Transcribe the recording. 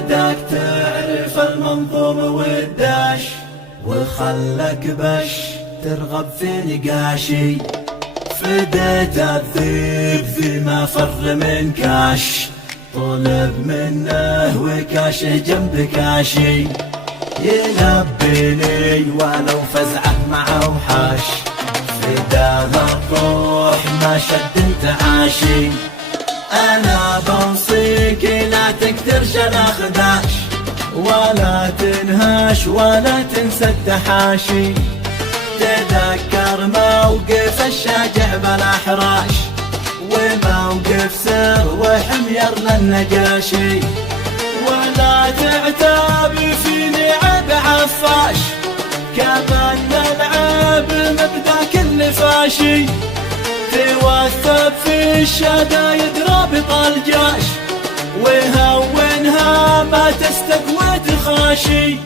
فداك تعرف المنظوم والداش، وخلك بش ترغب في نقاشي. فديت الذيب ذي ما فر من كاش، طلب منه وكاشه جنب كاشي. يلبيني ولو فزعه مع وحاش، فداه الروح ما شد انت عاشي. انا بوصيك لا تكثر شلاخداش، ولا تنهاش ولا تنسى التحاشي. تذكر موقف الشاجع بالاحراش، وموقف سر وحمير للنجاشي. ولا تعتاب في لعب عفاش، كمان نلعب مبدا كل فاشي. توثب في الشدايد رابط الجاش، وهونها ما تستقوى تخاشي.